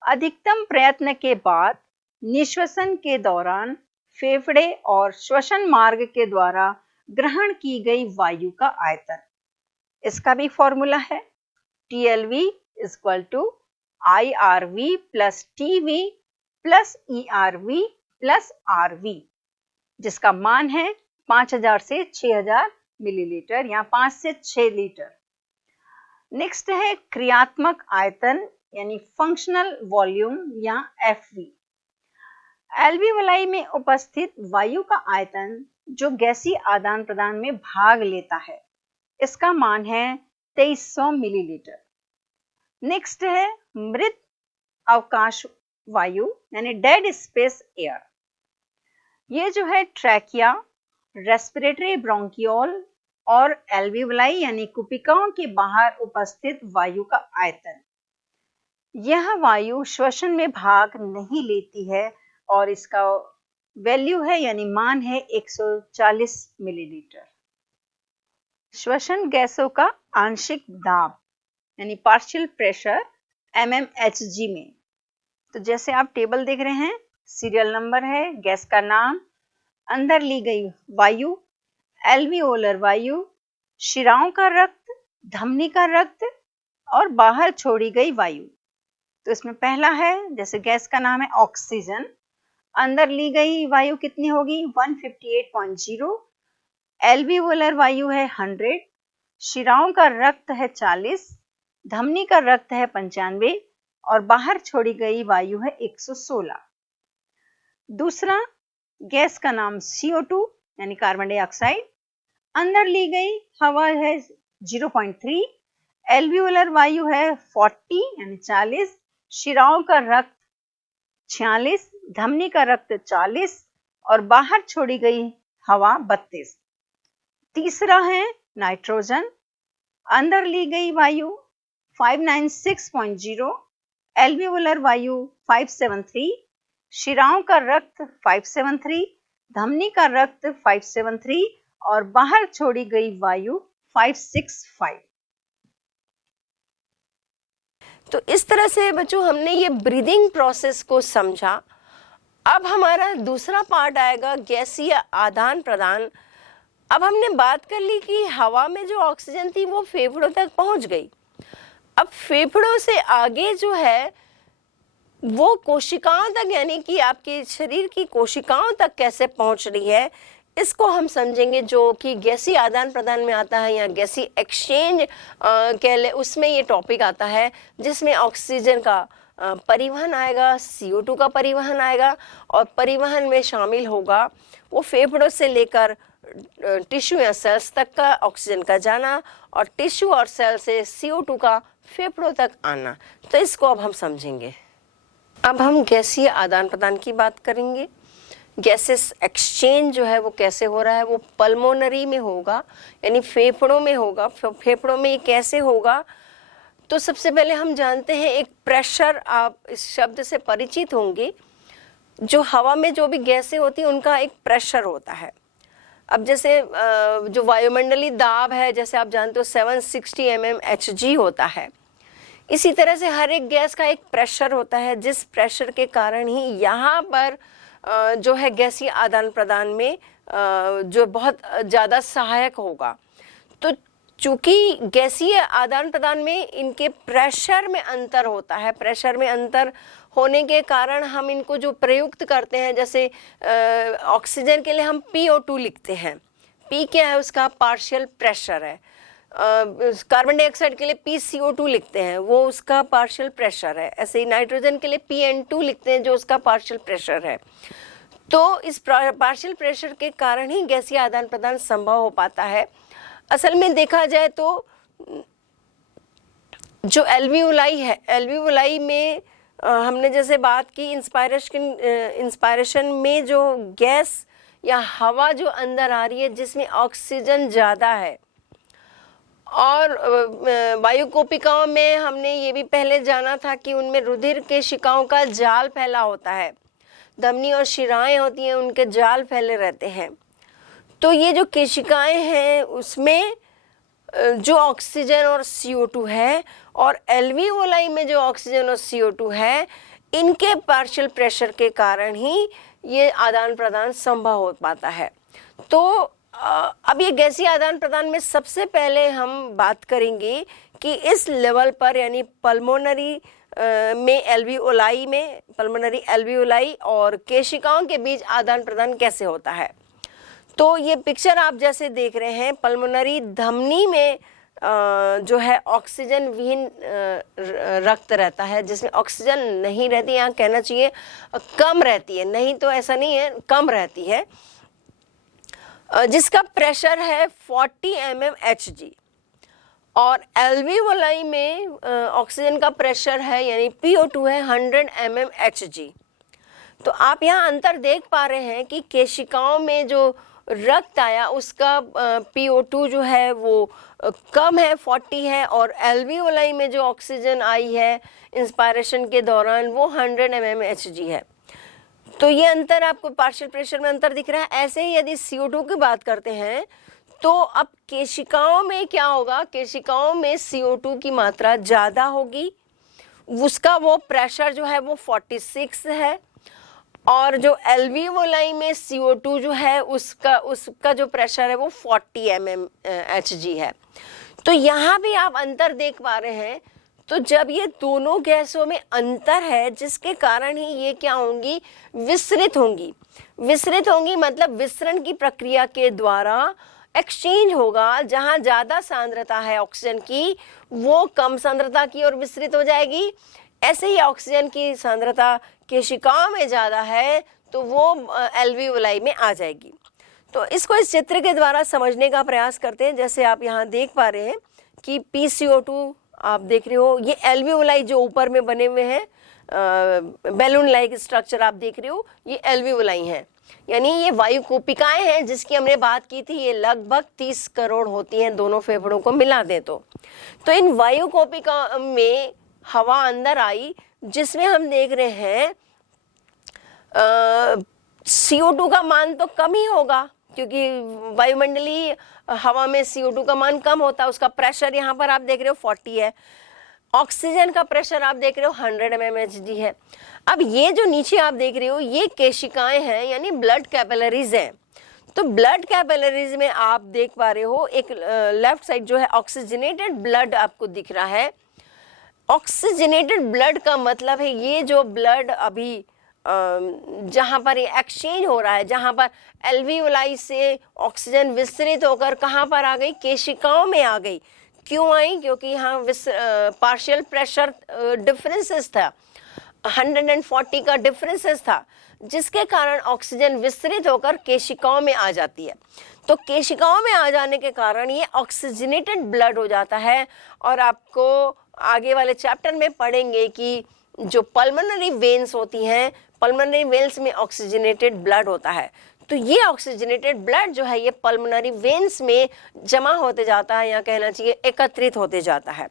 अधिकतम प्रयत्न के बाद निःश्वसन के दौरान फेफड़े और श्वसन मार्ग के द्वारा ग्रहण की गई वायु का आयतन। इसका भी फॉर्मूला है TLV is equal to IRV plus TV plus ERV plus RV, जिसका मान है 5000 से 6000 मिलीलीटर या 5 से 6 लीटर। नेक्स्ट है क्रियात्मक आयतन यानी फंक्शनल वॉल्यूम या FV। एल्वियोलाई में उपस्थित वायु का आयतन जो गैसीय आदान प्रदान में भाग लेता है, इसका मान है 2300 मिलीलीटर। नेक्स्ट है मृत अवकाश वायु यानी डेड स्पेस एयर। ये जो है ट्रैकिया, रेस्पिरेटरी ब्रोंकियोल और एल्वियोलाई यानी कुपिकाओं के बाहर उपस्थित वायु का आयतन। यह वायु श्वसन में भाग नहीं लेती है और इसका वैल्यू है यानी मान है 140 मिलीलीटर। श्वसन गैसों का आंशिक दाब यानी पार्शियल प्रेशर mmHg में। तो जैसे आप टेबल देख रहे हैं, सीरियल नंबर है, गैस का नाम, अंदर ली गई वायु, एल्वियोलर वायु, शिराओं का रक्त, धमनी का रक्त और बाहर छोड़ी गई वायु। तो इसमें पहला है, जैसे गैस का नाम है ऑक्सीजन, अंदर ली गई वायु कितनी होगी? 158.0। एल्वियोलर वायु है 100, शिराओं का रक्त है 40, धमनी का रक्त है 95 और बाहर छोड़ी गई वायु है 116। दूसरा गैस का नाम CO2 यानी कार्बन डाइऑक्साइड, अंदर ली गई हवा है 0.3, एल्वियोलर वायु है 40 यानी 40, शिराओं का रक्त 46, धमनी का रक्त 40 और बाहर छोड़ी गई हवा 32। तीसरा है नाइट्रोजन, अंदर ली गई वायु 596.0, एल्वियोलर वायु 573, शिराओं का रक्त 573, धमनी का रक्त 573 और बाहर छोड़ी गई वायु 565। तो इस तरह से बच्चों हमने ये ब्रीदिंग प्रोसेस को समझा। अब हमारा दूसरा पार्ट आएगा गैसीय आदान प्रदान। अब हमने बात कर ली कि हवा में जो ऑक्सीजन थी वो फेफड़ों तक पहुंच गई। अब फेफड़ों से आगे जो है वो कोशिकाओं तक यानी कि आपके शरीर की कोशिकाओं तक कैसे पहुंच रही है, इसको हम समझेंगे, जो कि गैसीय आदान प्रदान में आता है या गैसीय एक्सचेंज कह ले, उसमें ये टॉपिक आता है, जिसमें ऑक्सीजन का परिवहन आएगा, CO2 का परिवहन आएगा और परिवहन में शामिल होगा वो फेफड़ों से लेकर टिश्यू या सेल्स तक का ऑक्सीजन का जाना और टिश्यू और सेल से CO2 का फेफड़ों तक आना। तो इसको अब हम समझेंगे। अब हम गैसीय आदान प्रदान की बात करेंगे। गैसेस एक्सचेंज जो है वो कैसे हो रहा है, वो पल्मोनरी में होगा यानी फेफड़ों में होगा। फेफड़ों में ये कैसे होगा? तो सबसे पहले हम जानते हैं एक प्रेशर, आप इस शब्द से परिचित होंगे। जो हवा में जो भी गैसें होती हैं उनका एक प्रेशर होता है। अब जैसे जो वायुमंडलीय दाब है, जैसे आप जानते हो 760 mmHg होता है। इसी तरह से हर एक गैस का एक प्रेशर होता है, जिस प्रेशर के कारण ही यहाँ पर जो है गैसीय आदान प्रदान में जो बहुत ज़्यादा सहायक होगा। तो चूंकि गैसीय आदान प्रदान में इनके प्रेशर में अंतर होता है, प्रेशर में अंतर होने के कारण हम इनको जो प्रयुक्त करते हैं, जैसे ऑक्सीजन के लिए हम PO2 लिखते हैं। P क्या है, उसका पार्शियल प्रेशर है। कार्बन डाइऑक्साइड के लिए PCO2 लिखते हैं, वो उसका पार्शियल प्रेशर है। ऐसे ही नाइट्रोजन के लिए PN2 लिखते हैं, जो उसका पार्शियल प्रेशर है। तो इस पार्शियल प्रेशर के कारण ही गैसीय आदान प्रदान संभव हो पाता है। असल में देखा जाए तो जो एल्वियोलाई है, एल्वियोलाई में हमने जैसे बात की इंस्पायरेशन में जो गैस या हवा जो अंदर आ रही है जिसमें ऑक्सीजन ज़्यादा है, और वायुकोपिकाओं में हमने ये भी पहले जाना था कि उनमें रुधिर केशिकाओं का जाल फैला होता है। धमनी और शिराएं होती हैं, उनके जाल फैले रहते हैं। तो ये जो केशिकाएं हैं उसमें जो ऑक्सीजन और CO2 है, और एल्वियोलाई में जो ऑक्सीजन और CO2 है, इनके पार्शियल प्रेशर के कारण ही ये आदान प्रदान संभव हो पाता है। तो अब ये गैसीय आदान प्रदान में सबसे पहले हम बात करेंगे कि इस लेवल पर, यानी पल्मोनरी में एल्वियोलाई में, पल्मोनरी एल्वियोलाई और केशिकाओं के बीच आदान प्रदान कैसे होता है। तो ये पिक्चर आप जैसे देख रहे हैं, पल्मोनरी धमनी में जो है ऑक्सीजन विहीन रक्त रहता है, जिसमें ऑक्सीजन नहीं रहती, यहाँ कहना चाहिए कम रहती है, नहीं तो ऐसा नहीं है, कम रहती है, जिसका प्रेशर है 40 mmHg। और एल्वियोलाई में ऑक्सीजन का प्रेशर है, यानी PO2 है 100 mmHg। तो आप यहाँ अंतर देख पा रहे हैं कि केशिकाओं में जो रक्त आया उसका PO2 जो है वो कम है, 40 है, और एल्वियोलाई में जो ऑक्सीजन आई है इंस्पायरेशन के दौरान वो 100 mmHg है। तो ये अंतर आपको पार्शियल प्रेशर में अंतर दिख रहा है। ऐसे ही यदि CO2 की बात करते हैं तो अब केशिकाओं में क्या होगा, केशिकाओं में CO2 की मात्रा ज़्यादा होगी, उसका वो प्रेशर जो है वो 46 है, और जो एल्वियोलाई में CO2 जो है उसका जो प्रेशर है वो 40 mmHg है। तो यहाँ भी आप अंतर देख पा रहे हैं। तो जब ये दोनों गैसों में अंतर है, जिसके कारण ही ये क्या होंगी, विसरित होंगी। विसरित होंगी मतलब विसरण की प्रक्रिया के द्वारा एक्सचेंज होगा। जहाँ ज़्यादा सांद्रता है ऑक्सीजन की, वो कम सांद्रता की ओर विसरित हो जाएगी। ऐसे ही ऑक्सीजन की सांद्रता केशिकाओं में ज़्यादा है तो वो एल्वियोलाई में आ जाएगी। तो इसको इस चित्र के द्वारा समझने का प्रयास करते हैं। जैसे आप यहाँ देख पा रहे हैं कि PCO2 आप देख रहे हो, ये एल्वियोलाई जो ऊपर में बने हुए हैं, बैलून लाइक स्ट्रक्चर आप देख रहे हो, ये एल्वियोलाई हैं, यानी ये वायुकोपिकाएं हैं जिसकी हमने बात की थी। ये लगभग 30 करोड़ होती हैं दोनों फेफड़ों को मिला दें तो इन वायुकोपिका में हवा अंदर आई, जिसमें हम देख रहे हैं CO2 का मान तो कम ही होगा, क्योंकि वायुमंडलीय हवा में CO2 का मान कम होता है। उसका प्रेशर यहाँ पर आप देख रहे हो 40 है। ऑक्सीजन का प्रेशर आप देख रहे हो 100 mmHg है। अब ये जो नीचे आप देख रहे हो ये केशिकाएं हैं, यानी ब्लड कैपिलरीज हैं। तो ब्लड कैपिलरीज में आप देख पा रहे हो एक लेफ्ट साइड जो है ऑक्सीजनेटेड ब्लड आपको दिख रहा है। ऑक्सीजनेटेड ब्लड का मतलब है ये जो ब्लड अभी जहाँ पर ये एक्सचेंज हो रहा है, जहाँ पर एल्वियोलाई से ऑक्सीजन विसरित होकर कहाँ पर आ गई, केशिकाओं में आ गई। क्यों आई? क्योंकि यहाँ पार्शियल प्रेशर डिफरेंसेस था, 140 का डिफरेंसेस था, जिसके कारण ऑक्सीजन विसरित होकर केशिकाओं में आ जाती है। तो केशिकाओं में आ जाने के कारण ये ऑक्सीजनेटेड ब्लड हो जाता है। और आपको आगे वाले चैप्टर में पढ़ेंगे कि जो पल्मोनरी वेन्स होती हैं, पल्मोनरी वेन्स में ऑक्सीजनेटेड ब्लड होता है। तो ये ऑक्सीजनेटेड ब्लड जो है ये पल्मोनरी वेन्स में जमा होते जाता है, या कहना चाहिए एकत्रित होते जाता है।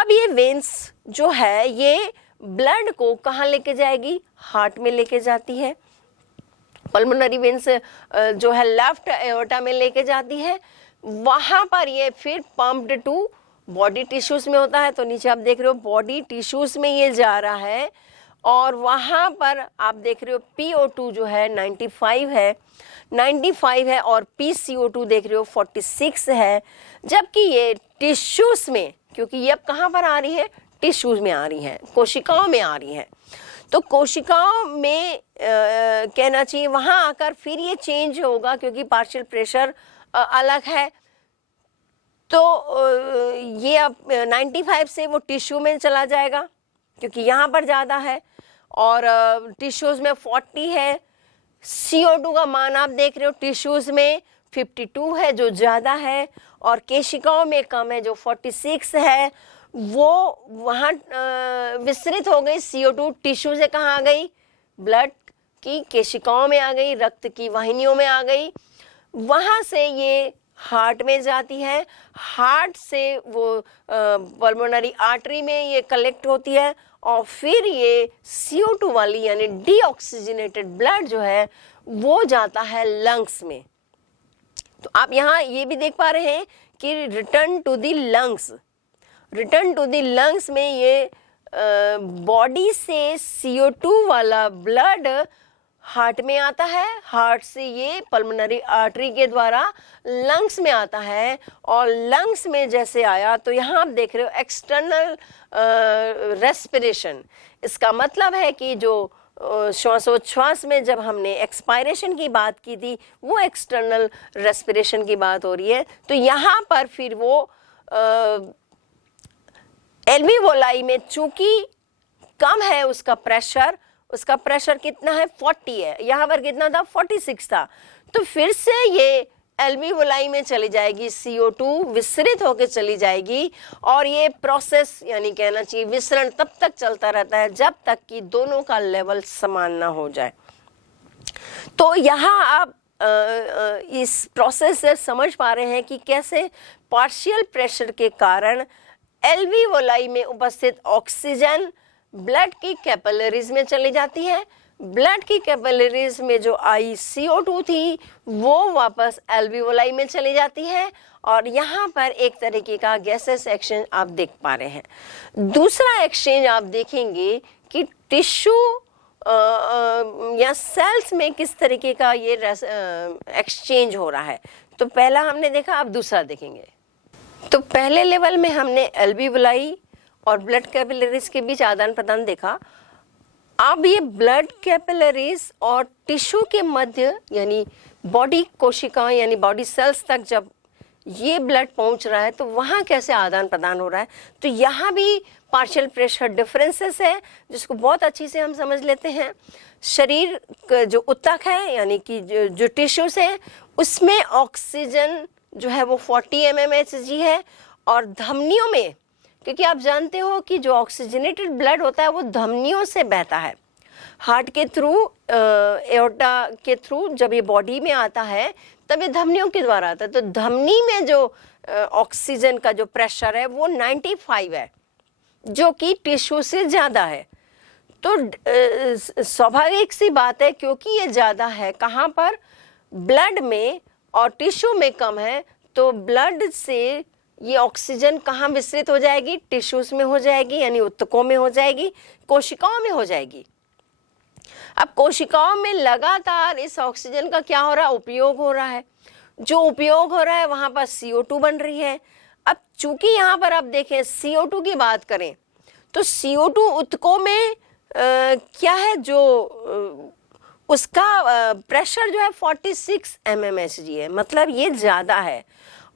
अब ये वेन्स जो है ये ब्लड को कहाँ लेके जाएगी, हार्ट में लेके जाती है। पल्मोनरी वेन्स जो है लेफ्ट एओर्टा में लेके जाती है, वहां पर ये फिर पंप्ड टू बॉडी टिश्यूज में होता है। तो नीचे आप देख रहे हो बॉडी टिश्यूज में ये जा रहा है और वहां पर आप देख रहे हो PO2 जो है 95 है और PCO2 देख रहे हो 46 है। जबकि ये टिश्यूज में, क्योंकि ये अब कहाँ पर आ रही है, टिश्यूज में आ रही है, कोशिकाओं में आ रही है, तो कोशिकाओं में कहना चाहिए वहां आकर फिर ये चेंज होगा क्योंकि पार्शियल प्रेशर अलग है। तो ये अब 95 से वो टिश्यू में चला जाएगा क्योंकि यहाँ पर ज़्यादा है और टिश्यूज़ में 40 है। CO2 का मान आप देख रहे हो टिश्यूज़ में 52 है जो ज़्यादा है और केशिकाओं में कम है जो 46 है। वो वहाँ विस्तृत हो गई। CO2 टिश्यू से कहाँ आ गई, ब्लड की केशिकाओं में आ गई, रक्त की वाहिनियों में आ गई, वहाँ से ये हार्ट में जाती है, हार्ट से वो पल्मोनरी आर्टरी में ये कलेक्ट होती है और फिर ये CO2 वाली यानी डीऑक्सीजनेटेड ब्लड जो है वो जाता है लंग्स में। तो आप यहाँ ये भी देख पा रहे हैं कि रिटर्न टू द लंग्स में ये बॉडी से CO2 वाला ब्लड हार्ट में आता है, हार्ट से ये पल्मोनरी आर्टरी के द्वारा लंग्स में आता है और लंग्स में जैसे आया तो यहाँ आप देख रहे हो एक्सटर्नल रेस्पिरेशन। इसका मतलब है कि जो श्वासोच्छ्वास में जब हमने एक्सपायरेशन की बात की थी वो एक्सटर्नल रेस्पिरेशन की बात हो रही है। तो यहाँ पर फिर वो एल्वियोलाई में चूंकि कम है उसका प्रेशर कितना है 40 है, यहाँ पर कितना था 46 था, तो फिर से ये एल्वियोलाई में चली जाएगी, CO2 विसरित होकर चली जाएगी और ये प्रोसेस यानी कहना चाहिए विसरण तब तक चलता रहता है जब तक कि दोनों का लेवल समान ना हो जाए। तो यहाँ आप इस प्रोसेस से समझ पा रहे हैं कि कैसे पार्शियल प्रेशर के कारण एल्वियोलाई में उपस्थित ऑक्सीजन ब्लड की कैपिलरीज में चली जाती है, ब्लड की कैपिलरीज में जो आई CO2 थी वो वापस एल्वियोलाई में चली जाती है और यहाँ पर एक तरीके का गैसेस एक्सचेंज आप देख पा रहे हैं। दूसरा एक्सचेंज आप देखेंगे कि टिश्यू या सेल्स में किस तरीके का ये एक्सचेंज हो रहा है। तो पहला हमने देखा, अब दूसरा देखेंगे। तो पहले लेवल में हमने एल्वियोलाई और ब्लड कैपिलरीज के बीच आदान प्रदान देखा। अब ये ब्लड कैपिलरीज और टिश्यू के मध्य यानी बॉडी कोशिकाएं यानी बॉडी सेल्स तक जब ये ब्लड पहुंच रहा है तो वहाँ कैसे आदान प्रदान हो रहा है। तो यहाँ भी पार्शियल प्रेशर डिफरेंसेस है जिसको बहुत अच्छी से हम समझ लेते हैं। शरीर जो ऊतक है यानी कि जो टिश्यूज है उसमें ऑक्सीजन जो है वो 40 mmHg है और धमनियों में, क्योंकि आप जानते हो कि जो ऑक्सीजनेटेड ब्लड होता है वो धमनियों से बहता है, हार्ट के थ्रू एओर्टा के थ्रू जब ये बॉडी में आता है तब ये धमनियों के द्वारा आता है। तो धमनी में जो ऑक्सीजन का जो प्रेशर है वो 95 है जो कि टिश्यू से ज़्यादा है। तो स्वाभाविक सी बात है क्योंकि ये ज़्यादा है कहाँ पर, ब्लड में, और टिश्यू में कम है तो ब्लड से ये ऑक्सीजन कहाँ विस्तृत हो जाएगी, टिश्यूज में हो जाएगी यानी ऊतकों में हो जाएगी, कोशिकाओं में हो जाएगी। अब कोशिकाओं में लगातार इस ऑक्सीजन का क्या हो रहा है, उपयोग हो रहा है। जो उपयोग हो रहा है वहाँ पर CO2 बन रही है। अब चूंकि यहाँ पर आप देखें CO2 की बात करें तो CO2 ऊतकों में क्या है, जो उसका प्रेशर जो है 46 mmHg है, मतलब ये ज़्यादा है।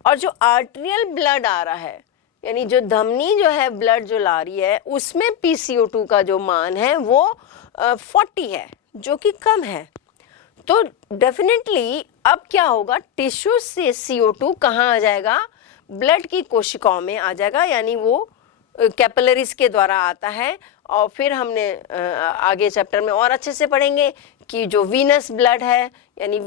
और जो आर्टेरियल ब्लड आ रहा है यानी जो धमनी जो है ब्लड जो ला रही है उसमें PCO2 का जो मान है वो 40 है जो कि कम है। तो डेफिनेटली अब क्या होगा, टिश्यू से CO2 कहाँ आ जाएगा, ब्लड की कोशिकाओं में आ जाएगा यानी वो कैपिलरीज के द्वारा आता है। और फिर हमने आगे चैप्टर में और अच्छे से पढ़ेंगे कि जो वीनस ब्लड है यानी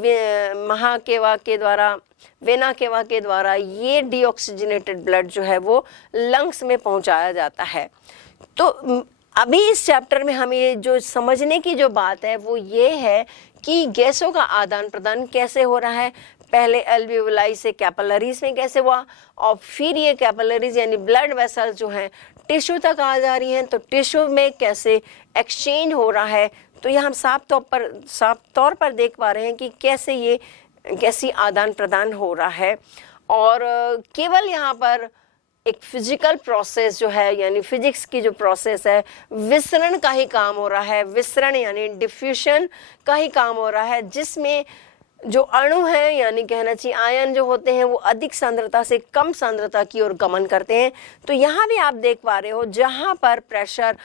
महाकेवा के द्वारा, वेना केवा के द्वारा ये डीऑक्सीजनेटेड ब्लड जो है वो लंग्स में पहुंचाया जाता है। तो अभी इस चैप्टर में हमें ये जो समझने की जो बात है वो ये है कि गैसों का आदान प्रदान कैसे हो रहा है। पहले एल्वियोलाई से कैपिलरीज में कैसे हुआ और फिर ये कैपिलरीज यानी ब्लड वेसल्स जो हैं टिश्यू तक आ जा रही हैं, तो टिश्यू में कैसे एक्सचेंज हो रहा है। तो ये हम साफ तौर पर देख पा रहे हैं कि कैसी आदान प्रदान हो रहा है। और केवल यहाँ पर एक फिजिकल प्रोसेस जो है यानी फिजिक्स की जो प्रोसेस है विसरण का ही काम हो रहा है, विसरण यानी डिफ्यूशन का ही काम हो रहा है, जिसमें जो अणु हैं यानी कहना चाहिए आयन जो होते हैं वो अधिक सांद्रता से कम सांद्रता की ओर गमन करते हैं। तो यहाँ भी आप देख पा रहे हो जहाँ पर प्रेशर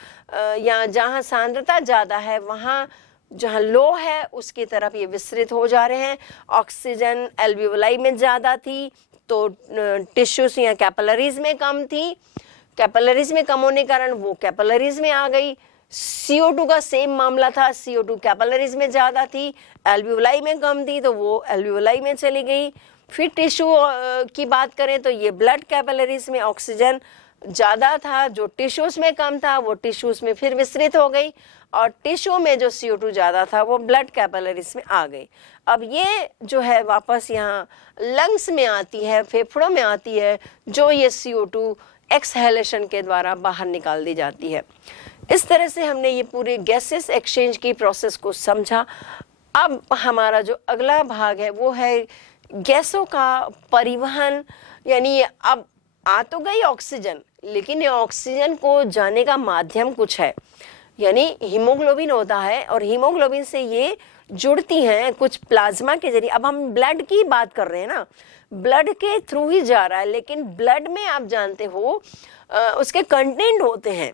या जहाँ सांद्रता ज़्यादा है वहाँ जहाँ लो है उसकी तरफ ये विस्तृत हो जा रहे हैं। ऑक्सीजन एल्वियोलाई में ज़्यादा थी तो टिश्यूज या कैपिलरीज में कम थी, कैपिलरीज में कम होने के कारण वो कैपिलरीज में आ गई। CO2 का सेम मामला था, CO2 कैपिलरीज में ज़्यादा थी, एल्वियोलाई में कम थी तो वो एल्वियोलाई में चली गई। फिर टिश्यू की बात करें तो ये ब्लड कैपिलरीज में ऑक्सीजन ज़्यादा था, जो टिश्यूज़ में कम था वो टिश्यूज़ में फिर विस्तृत हो गई, और टिश्यू में जो CO2 ज़्यादा था वो ब्लड कैपिलरीज में आ गई। अब ये जो है वापस यहाँ लंग्स में आती है, फेफड़ों में आती है, जो ये CO2 एक्सहेलेशन के द्वारा बाहर निकाल दी जाती है। इस तरह से हमने ये पूरे गैसेस एक्सचेंज की प्रोसेस को समझा। अब हमारा जो अगला भाग है वो है गैसों का परिवहन, यानी अब आ तो गई ऑक्सीजन, लेकिन ये ऑक्सीजन को जाने का माध्यम कुछ है, यानी हीमोग्लोबिन होता है और हीमोग्लोबिन से ये जुड़ती हैं कुछ प्लाज्मा के जरिए। अब हम ब्लड की बात कर रहे हैं ना, ब्लड के थ्रू ही जा रहा है, लेकिन ब्लड में आप जानते हो उसके कंटेंट होते हैं,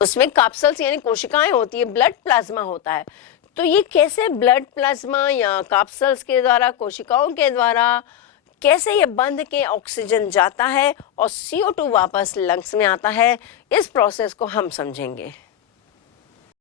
उसमें कैप्सूल्स यानी कोशिकाएं होती है, ब्लड प्लाज्मा होता है। तो ये कैसे ब्लड प्लाज्मा या कैप्सूल्स के द्वारा, कोशिकाओं के द्वारा कैसे ये बंध के ऑक्सीजन जाता है और CO2 वापस लंग्स में आता है, इस प्रोसेस को हम समझेंगे।